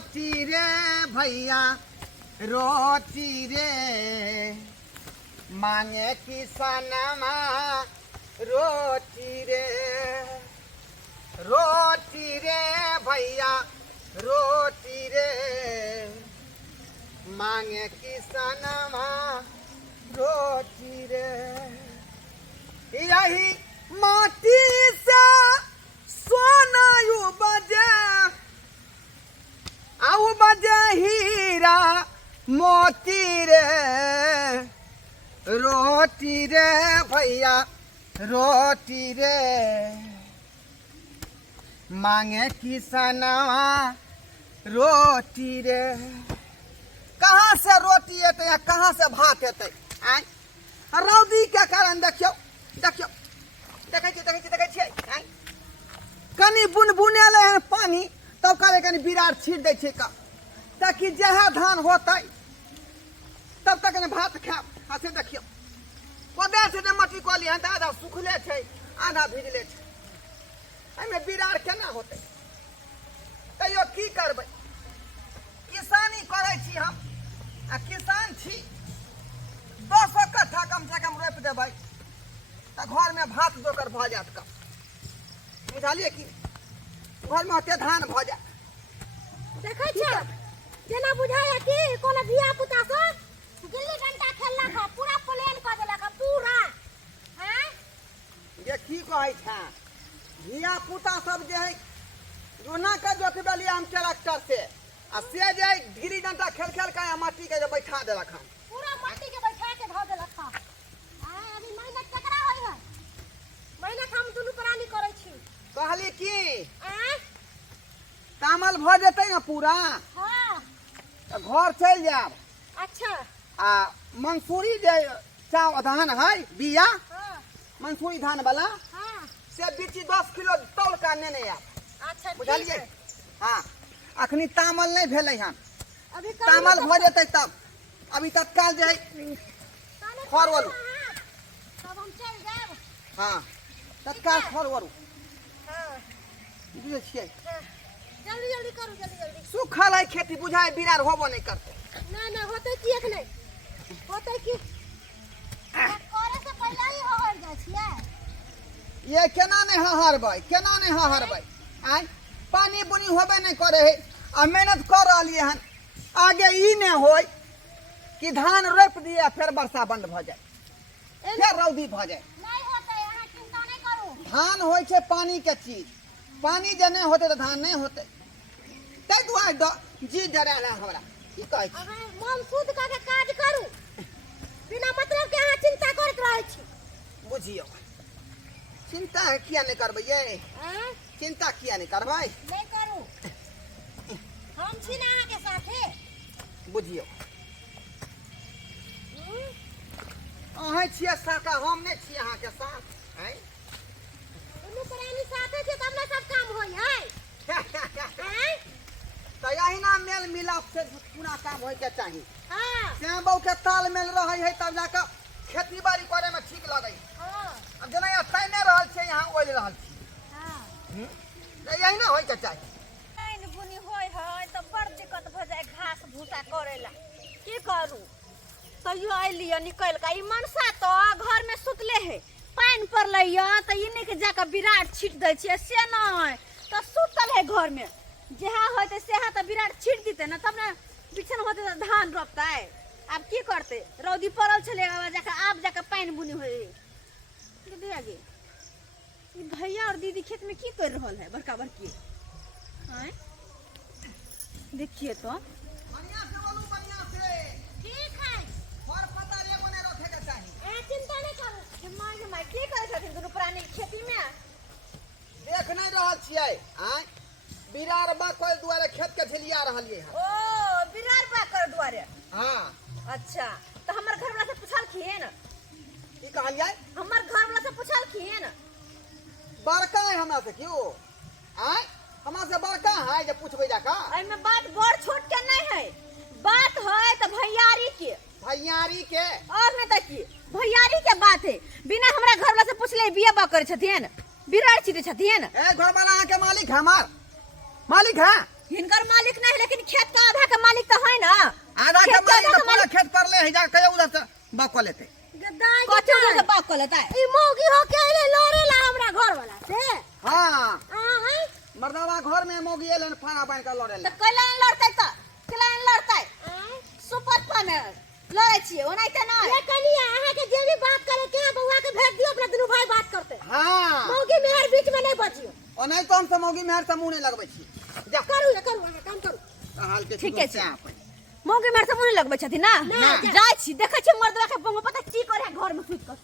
रोटी रे भैया रोटी रे मांगे किसनमा रोटी रे भैया रोटी रे मांगे किसनमा रोटी रे। यही माटी से सोना बजे हीरा मोती रे रोटी रे भैया रोटी रे मांगे किसनवा रोटी रे। कहाँ से रोटी एते या कहाँ से भात एते? रौदी के कारण देखियो देखियो देखे छियै कनी बुनबुनेले हैं पानी तब करे कनी बिरार छीट दे छै का ताकि जहाँ धान होतै तब तक ने भात खाब। हसे देखियो कोदे से ने मट्टी को लिया आधा सुखले छै आधा भिजले छै एमे बिरार केना होतै? तैयो की करबै किसानी करै छी हम आ किसान छी 10 कट्ठा कम से कम रोपि देबै त घर में भात जोकर भ जात कम बुझलिए कि घर में होते धान भ जात। देखै छ जेना बुझाय कि कोनो धिया पुता सब गिल्ली डंडा खेलला का पूरा प्लेन क देला का पूरा हैं ये की कहै छ धिया पुता सब जे है जोना का जोतबेली हम ट्रैक्टर से आ से जे गिल्ली डंडा खेल खेल के माटी के बैठा देलक हम पूरा माटी के बैठा के ध देलक का। अभी मेहनत केकरा होय है? मेहनत हम दुनु प्राणी करै छी। कहली की तामल भ जेतै ना पूरा हां त घर चल जाब। अच्छा आ मंसूरी जे चाव धान है बिया हां मंसूरी धान वाला हां से बीची 10 किलो तौल का नेने आब। अच्छा बुझलिए? हाँ अखनी तामल नहीं भेलै हन अभी तामल भ जेतै तब अभी तत्काल जे है फॉरवर्ड तब हम चल जाब। हाँ तत्काल फॉरवर्ड हां बुझे छियै जल्दी जल्दी करू जल्दी जल्दी सुखल है खेती बुझाय बिरार होबो नहीं करते। ना होतै कि एक नहीं होतै कि करे से पहले ही होहर जाइ छियै। ये केना नहीं हहरबै आय पानी बुनी होबे नहीं करे है आ मेहनत कर रहलिए हन आगे ई नहीं होय कि धान रोप दिए फिर वर्षा बंद भ जाए फिर रौदी भ जाए। नहीं होतै अहाँ चिंता नहीं करू। धान होय छै पानी के चीज पानी जे नहीं होते तो धान नहीं होते तै दुआरे जी डराल हमरा की कहै छी अहाँ मन शुद्ध क के काज करू बिना मतलब के अहाँ चिंता करत रहै छी। बुझियो चिंता किया नहीं करबै ये चिंता किया नहीं करबै नहीं करू हम छी ना अहाँ के साथे बुझियो अहाँ छियै साका हम नहीं छी अहाँ के साथ हैं दुनू प्राणी साथे छै तब ना सब काम होय है हैं तो यही ना मेल मिलाप से पूरा काम होय के चाहिए। हां श्याम बाबू के ताल मेल रहे है तब जाकर खेती बाड़ी करे में ठीक लगे। हां अब जना यहाँ तैने रहल छै यहाँ ओल रहल छी हां यही ना होय के चाहिए। पाइन बुनी होय है त बड़ दिक्कत भ जाए घास भूसा करेला की करू तैयो अलिए निकल का ई मनसा तो घर में सुतले है पाइन पड़लै य त इने के जाके विराट छीट दै छियै से नहीं त सुतल है घर में जहाँ होते सेहा त विराट छीट देते ना तब ना बिछन होते त धान रोपतै अब की करते रौदी पड़ल छले अब जाके पाइन बुनी होय दीदी आगे ई भैया और दीदी खेत में की कर रहल है बड़का बड़की हैं देखिए तो बढ़िया से बोलू बढ़िया से ठीक है और पता ले मने रखे के चाहिए। चिंता नहीं करू माय की करे छथिन दुनू प्राणी खेती में देख नहीं रहल छियै आय बिरार बा कोई दुआरे खेत के झिलिया रहलिए है। ओ बिरार बा कर दुआरे हां अच्छा तो हमर घर वाला से पूछलखिन की कहलिए हमर घर वाला से पूछलखिन बड़का है हमरा से क्यों आय हमरा से बड़का है जे पूछबै जाका एहि में बात बड़ छोट के नहीं है बात है तो भैयारी के और नहीं तो की भैयारी के बात है बिना हमरा घर वाला से पूछले बिया बा करे छथिन बिरार छिटे छथिन ए घर वाला के मालिक है हमार मालिक है हिनकर मालिक नहीं लेकिन कहीं जा कहे उधर से बकवा लेते गद्दाई कथी से बात कर लेता है ई मौगी हो के आइले लड़ेला हमरा घर वाला से हाँ हां मर्दावा घर में मोगी एलन फाना बांध के लड़े तो कैला लड़तै त कैला लड़तै सुपर फाने लड़ै छियै ओनाइते नै ये कनिया अहाँ के जे भी बात करे के बउआ के भेज दियो अपना दुनू भाई बात करते हाँ मौगी मेहर बीच में नहीं बचियो और नहीं तो हम से मोगी मेहर से मुंह नहीं लगबै छी जा करू ये करू अहाँ काम करू हाल के ठीके छै मौगी मेरे से मुंह लगबै छथि ना जाय छी देखै छी मर्दवा के पंगो पता की करे घर में सुत कर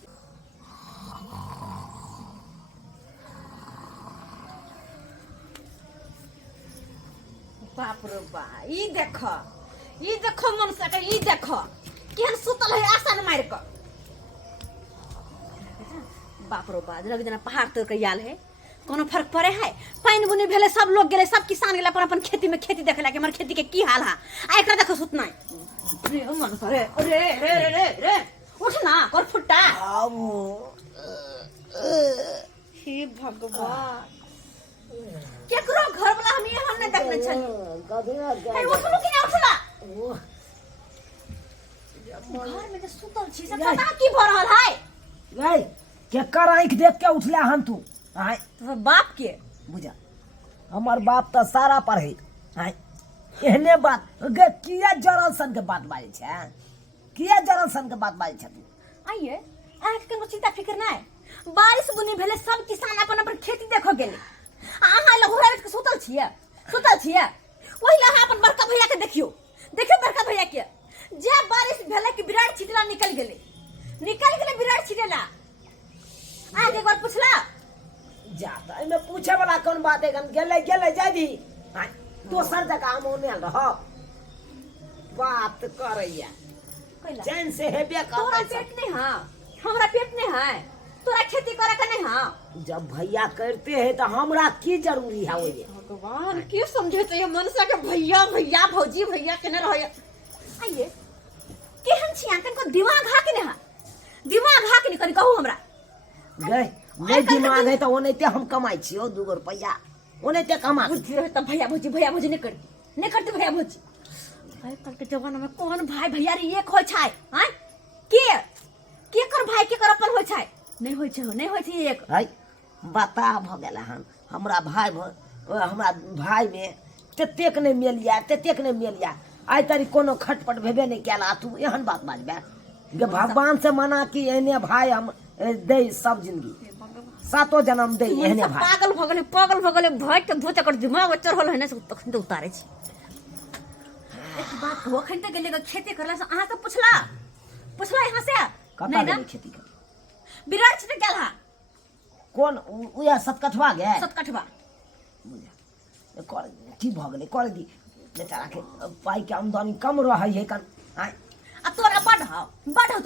बाप रे बा ई देखो मनुष्य के ई देखो केहन सुतल है आसन मार के बाप रे बा लग जना पहाड़ तोड़ के आयल है कोनो फर्क पड़े है पानी बुनी भेले सब लोग गेले सब किसान गेले अपन खेती में खेती देखला के हमर खेती के की हाल है आ एकरा देखो सुतना रे मनुष्य रे रे रे रे रे रे उठ ना कर फुट्टा हे भगवान केकरो घर वाला हम ये हमने देखने छली हे उठलू कि नहीं उठला घर में के सुतल छी से पता की भ रहल है गई केकर आंख देख के उठला हन तू आय तो बाप के बुझा हमर बाप त सारा पढ़े आय एहने बात गे किया जरल सन के बात बाजे छै किया जरल सन के बात बाजे छै तू आइए आंख के चिंता फिकर नहीं बारिश बुनी भेले सब किसान अपन अपन खेती देखो गेले अहाँ लोग घोड़ा के सुतल छिए ओही ला अपन बड़का भैया के देखियो बड़का भैया के जे बारिश भेले कि विराट छिटला निकल गेले विराट छिटेला आगे एक बार पूछला जाता इमे पूछे वाला कौन बात है गन गेले जा दी आय दोसर जगह हम ओने रह बात करैया कइला चैन से हेबे तोरा करता पेट नहीं हां हमरा पेट नहीं है तोरा खेती करे के नहीं हां जब भैया करते हैं तो हमरा की जरूरी है ओये भगवान की समझे तो ये मनसा के भैया भौजी भैया केने रहय आइए केहन छी आंकन को दिमाग हा के नहीं कनी कहू हमरा गए नहीं दिमाग है तो ओनेते हम कमाई छियो 2 रुपया ओनेते कमा बुद्धि रहे तब भैया भौजी नहीं करती भैया भौजी भाई कल के जमाना में कौन भाई भैया रे एक होय छै हैं के कर भाई के कर अपन होय छै नहीं होय छै एक है बता भ गेला हन हमरा भाई में ततेक नहीं मिलिया आइ तारी कोनो खटपट भेबे नहीं केला तू एहन बात बाजबे गे भगवान से मना कि एहने भाई हम दे सब जिंदगी सातो जन्म दे एहने भाई पागल भगले भाई के भूत कर दिमाग चढ़ल है ना से तखन तो उतारे छी एक बात हो खन तक गेले खेती करला से अहाँ से पूछला यहाँ से कता गेली खेती कर विराट छिटे गेल हा कौन उया सतकठवा गे सतकठवा कर की भ गेलै कर दी बेचारा के पाई के आमदनी कम रहै है कन आय आ तोरा बढ़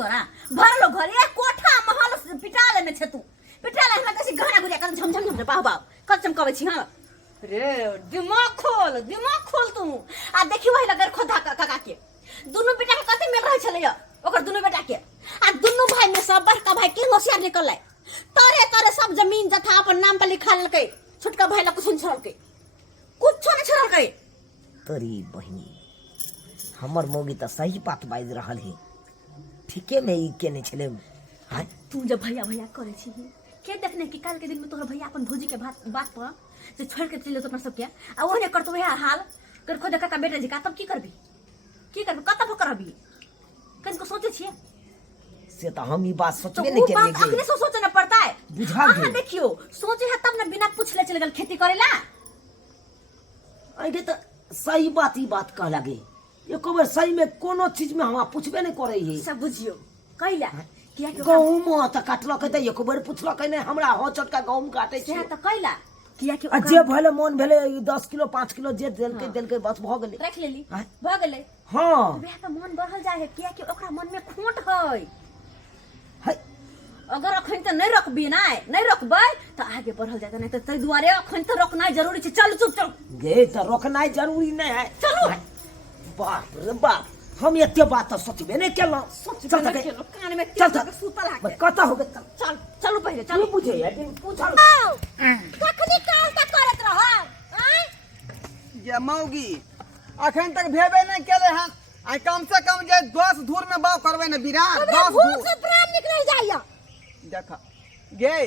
तोरा भरलो घर एक कोठा महल पिटाले में छे तू पिटाले हमरा कसी घाना गुरिया कर झमझम पाव कसम कहै छी हां रे दिमाग खोल तू आ देखी वही लगर खोदा काका के दुनु बेटा के कते मिल रहै छलै ओकर दुनु बेटा के आ दुनु भाई में सब बड़का भाई के होशियार निकललै तरे सब जमीन जथा अपन नाम पर लिखा लेलकै छोटका भाई ला कुछ नहीं छोड़लकै तोरी बहिनी हमर मौगी त सही बात बाज रहल है ठीके में ई केने छले हाय तू जब भैया करे छी के देखने कि काल के दिन में तोहर भैया अपन भौजी के बात पर से छोड़ के चले अपना सब के आ ओने कर तो वह हाल कर खोद काका बेटा जी का तब की करबी कत करबी कन को सोचे छिए से तो हम ई बात सोचबे तो नहीं केलिए बात अपने से सोचना पड़ता है बुझा हां गेल देखियो सोचे है तब ना बिना पूछले चले गेल खेती करेला आगे तो सही बात ई बात कह लगे एको बार सही में कोनो चीज में हम पूछबे नहीं करे है सब बुझियो कइला किया के गहूम त काटलक त एको बार पुछलक नहीं हमरा हो छोटका गहूम काटे से छै त कइला किया के जे भले मन भेले 10 किलो 5 किलो जे देलके बस भ गेले रख लेली हाँ। भ गेले हां बे त मन बढ़ल जाय है किया के ओकरा मन में खोट है है अगर अखन त नहीं रखबै त आगे बढ़ल जाता नहीं त तै दुआरे अखन त रोकनाइ जरूरी छै चल चुप चल गे त रोकनाइ जरूरी नहीं है चलो बाप रे बाप हम एते बात त सोचबे नहीं केलौ चल कान में चल, तेल सुतल है कता हो गए चल चलो पहले चल चल बुझे लेकिन पूछल कखनी काल तक करत रह आय ये मौगी अखन तक भेबे नहीं केले हन आई कम से कम जे 10 धूर में बाव करबे ने विराट हमरा 10 भूख धूर से प्राण निकल जाइया। देखा गे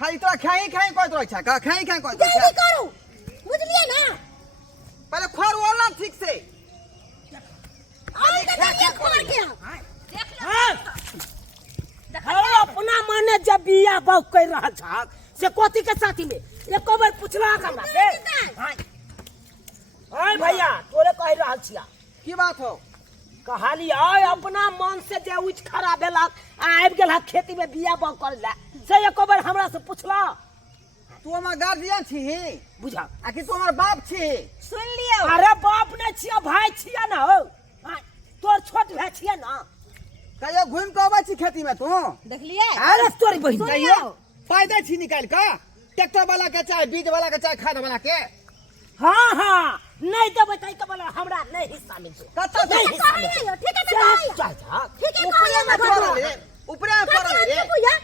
खाई तो खाई कोई तो अच्छा का खाई कोई तो जल्दी करू बुझलिए ना। पहले खोर वाला ठीक से और के खोर के अरे अपना माने जब बिया बाव कर रहा था से कोती के साथी में एको बार पूछला हमरा से हां भैया तोरे कह रहल छिया की बात हो कहाली आय अपना मन से जे उठ खड़ा भेलक आबि गेल खेती में बिया बाव करला से एको बार हमरा से पूछला तू हमर गार्जियन छी बुझा आकि तू हमर बाप छी सुन लियो अरे बाप ने छिया भाई छिया ना हो तोर छोट भाई छिया ना कहियो घूम के आबै छी खेती में तू देख लिए अरे तोरी बहिन कहियो फायदा छी निकाल के ट्रैक्टर वाला के चाहे बीज वाला के चाहे खाद वाला के हां हां नहीं देबै तै के बोला हमरा नहीं हिस्सा मिल छै कत्ता से ठीक है तो कहिया ठीक है ऊपरे में तो पड़ल रे ऊपरे में पड़ल रे भैया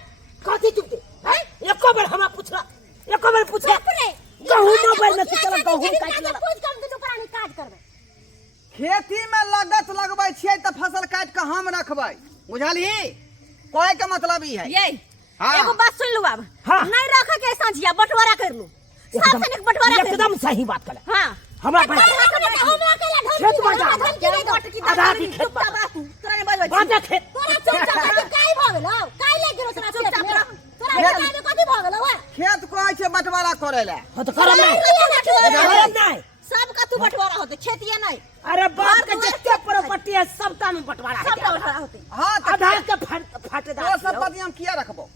कथी चुपते हैं एको बार हमरा पूछला एको बार पूछला गहूं मोबाइल में चला गहूं काट ला कुछ काम के दुकान काज करबे। खेती में लागत लगबै छियै त फसल काट के हम रखबै बुझलही कोई के मतलब ई है ये हाँ। एगो बात सुन लू अब हाँ। नहीं रखे के संझिया बंटवारा कर लू सबसे निक बंटवारा कर एकदम सही बात कहला हां हमरा हमरा के खेत बांटा आधा दी खेत चुपचाप रह तू तोरा ने बजबै बांटा खेत तोरा चुपचाप काई भ गेलो काई ले गेलो तोरा चुपचाप रह तोरा काई कथि भ गेलो ओए खेत कहै छै बंटवारा करे ले हो तो करम नहीं सब का तू बंटवारा होते खेतिए नहीं अरे बाप के जितने प्रॉपर्टी है सबटा में बंटवारा सब है बंटवारा होते हां त आधा के फाटेदार वो सब पति हम किया रखबो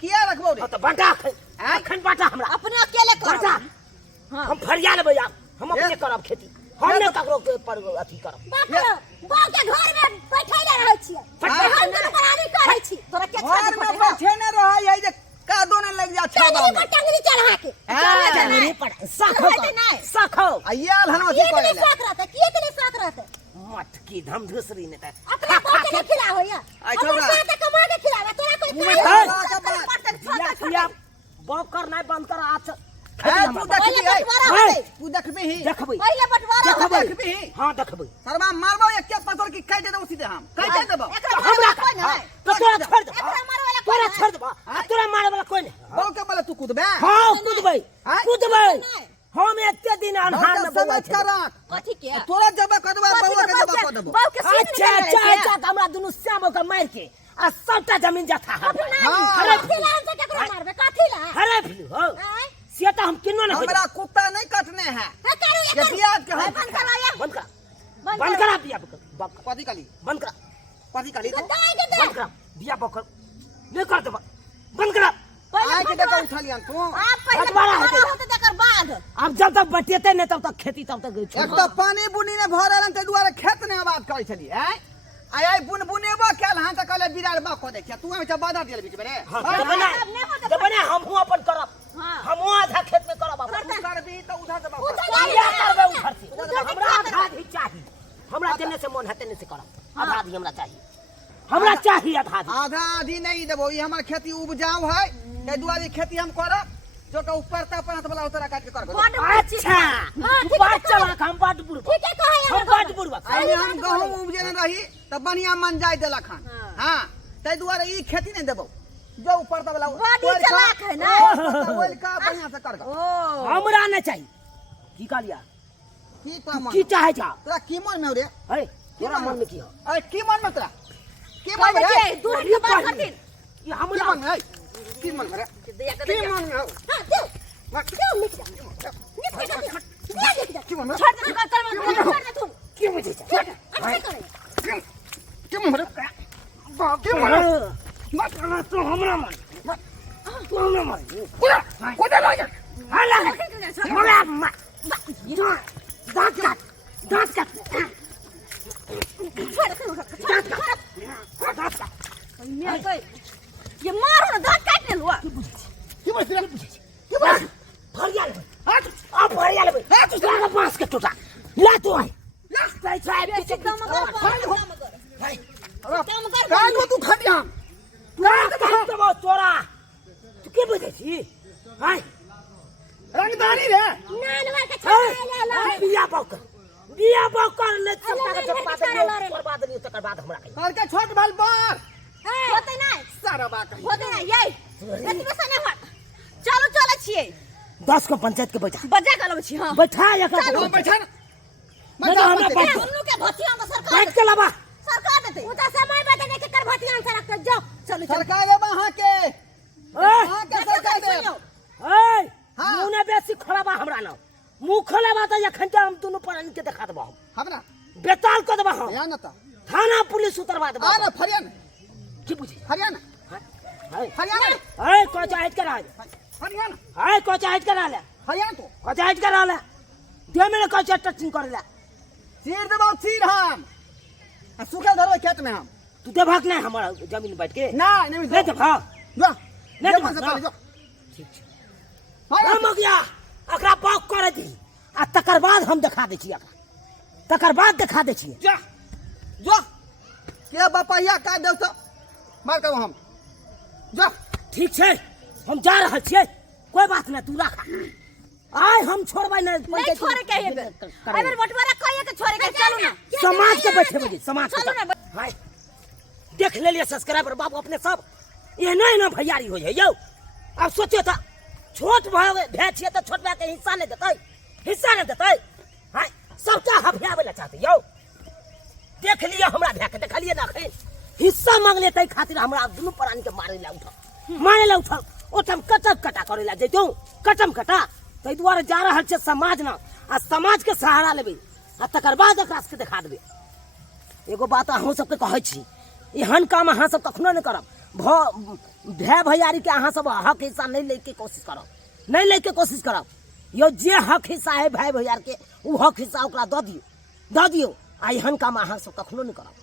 किया रखबो रे तो बांटा अखन बांटा हमरा अपने अकेले कर बांटा हम फरिया लेबै आब हम अपने करब खेती हम ने ककरो के पर अथी करब बाप के घर में बैठैले रहै छियै हम दुकानी करै छी तोरा के घर में बैठे ने रहै है जे कादो ने लग जा छाबा में टंगरी चढ़ा के नहीं पड़ा साखो आयल हन अथी ये करे के ले साथ रहते किए के साथ रहते मत की धम धुसरी ने त अपना बाप के खिलाओ या आई अपना छोरा। साथ कमा के खिलावे तोरा कोई मुंह में खाए डाला के बात बिया बौकर नहीं बंद कर आज तू देखबी बंटवारा है। होते तू देखबी ही देखबै पहले बंटवारा होते देखबी हां देखबै सरवा मारबो एक के पत्थर की काट देबो सीधे हम काट देबो एकरा हमरा कोई नहीं तो तोरा छोड़ दे एकरा मारे वाला तोरा कोई छोड़ दे तोरा मारे वाला कोई नहीं बहु के बोले तू कूदबे हां कूदबै हैं? कूदबै नहीं। हम एते दिन अनहार में बौआ समझ कर रख कथी के तोरा जब कदबा बउआ के जब कर देबो बाऊ के सीन अच्छा अच्छा अच्छा हमरा दुनु श्याम के मार के आ सबटा जमीन जथा अरे खिलाओ से केकरो मारबे काठी ला हरे फिलू हो हैं से तो हम किन्नो न हमरा कुत्ता नहीं कटने हैं है करू ये बियाह के हम बंद कराया बंद कर बंद करा बिया बकर कथी कली बंद करा कथी कली तो दवाई के दे बंद करा बिया बकर नहीं कर दे बंद करा आय के देखो उठलियन तू आप पहले बंटवारा बंटवारा होते तकर बाद अब जब तक बटेते नहीं तब तक खेती तब तक एक तो पानी बुनी ने भरल ते दुआरे खेत ने आबाद करै छली हैं आय आय बुनेबो केल हां त कहले बिरार बा को देखिया तू में बाधा दियल बीच में रे जब बने हम अपन करब हम आधा खेत में करब तू करबी त उधर से क्या करबे उधर से हमरा आधा ही चाहिए हमरा देने से मन है तेने से करब आधा ही हमरा चाहिए हमरा चाहिए आधा ही आधा आधी नहीं देबो ई हमर खेती उपजाऊ है ते दुआरे खेती हम करब जो के ऊपर त अपन हाथ वाला उतरा काट के करब अच्छा बात चला हम बात बुड़बा ठीक है कहे हम बात बुड़बा आइ हम गहूं उपजे न रही त बढ़िया मन जाय देलक हन हां ते दुआरे ई खेती नहीं देबो जो ऊपर त वाला बड़ी चालाक है ना ओल का बढ़िया से कर ओ हमरा नहीं चाहिए की कहलिया की तो मन की चाहे जा तोरा की मन में हो रे है तोरा मन में की हो अरे की मन में तोरा की मन में कहले रे के दूध के बात खातिर ये की हमरा मन में है की मन में रे की मन में हो हां दे लिख जा लिख जा की मन में छोड़ दे कर में तू की मुझे चाहिए अच्छा करे की मन रे बाप की मन मत करना तो हमरा मन तू हमरा मन कोदा लागे हाला हमरा मन दांत काट ये मारो ना दांत काटने लुआ की मन रे की बात फरिया ले हट अब फरिया ले हट लागा बांस के टूटा ला तू आई ला साहब के काम कर भाई काम कर काय को तू खटिया तोरा तोरा तू के बुझे छी हाय रंगदारी रे नानवा के छाले ला बिया बक बिया बो कर ले सबटा अरे के नहीं, बात नहीं, नहीं नहीं, पर बात नहीं तकर बाद हमरा कही घर के छोट भल बर होते नहीं सारा बात कही होते नहीं यही एतबे से नहीं होत चलो चले छिए 10 को पंचायत के बैठा बजा के लबे छी हां बैठा या का चलो बैठा ना नहीं तो हमरा बैठा बात- दुन्नु के भतिया में सरकार बैठ के लबा सरकार देते उ त समय बता दे के कर भतिया से रख जाओ चलो सरकार है वहाँ के ए वहाँ के सरकार दे ए हाँ। मुंह ने बेसी खोलाबा हमरा ना मुंह खोलाबा त एखन के हम दुनु पर के देखा देबो हम ना बेताल क देबो हम या ना ता थाना पुलिस उतरवा देबो आ ना हरियाणा की बुझी हरियाणा हाय हरियाणा ए को चाहत करा हरियाणा हाय को चाहत करा ले हरियाणा तो को चाहत करा ले दे मेरे को टचिंग कर ले चीर देबो चीर हम आ सुखे धरो खेत में हम तू दे भाग नहीं हमारा जमीन बैठ के ना नहीं ले दे भाग जो नहीं ले तो वहाँ से ना। पहले जो ठीक छै हाँ, हम हो गया अकरा पाक कर दी आ तकर बाद हम दिखा दे छी अकरा तकर बाद दिखा दे छी जा जो के बपैया का देव तो मार करो हम जो ठीक छै हम जा रहल छियै कोई बात नहीं तू रखा आय हम छोड़बै नहीं छोड़े के हेबे एबर बटवारा कहिए के छोड़े के चलू ना समाज के बैठे बजे समाज चलू के ना हाय देख ले लिए सब्सक्राइबर बाबू अपने सब ये नहीं ना भैयारी हो जाए यौ अब सोचियो था छोट भै छियै तो छोट भाई के हिस्सा नहीं देते हाय सबटा हफियावे ला चाहते यौ देख लिया हमरा भै के देखलिए ना अखन हिस्सा मांगले तै खातिर हमरा दुनू प्राणी के मारे ला उठल ओठम कटम कटा करे ला जइतौ कटम कटा तै दुआरे जा रहल छै समाज ना आ समाज के सहारा लेबे आ तकर बाद एकरा सबके देखा देबे एगो बात अहूँ सबके कहै छी एहन काम अहाँ सब कखनो नहीं करब भाई भैयारी के अहाँ सब हक हिस्सा नहीं ले के कोशिश करब यो जे हक हिस्सा है भाई भैयार के उ हक हिस्सा ओकरा दऽ दियौ आ एहन काम अहाँ सब कखनो नहीं करब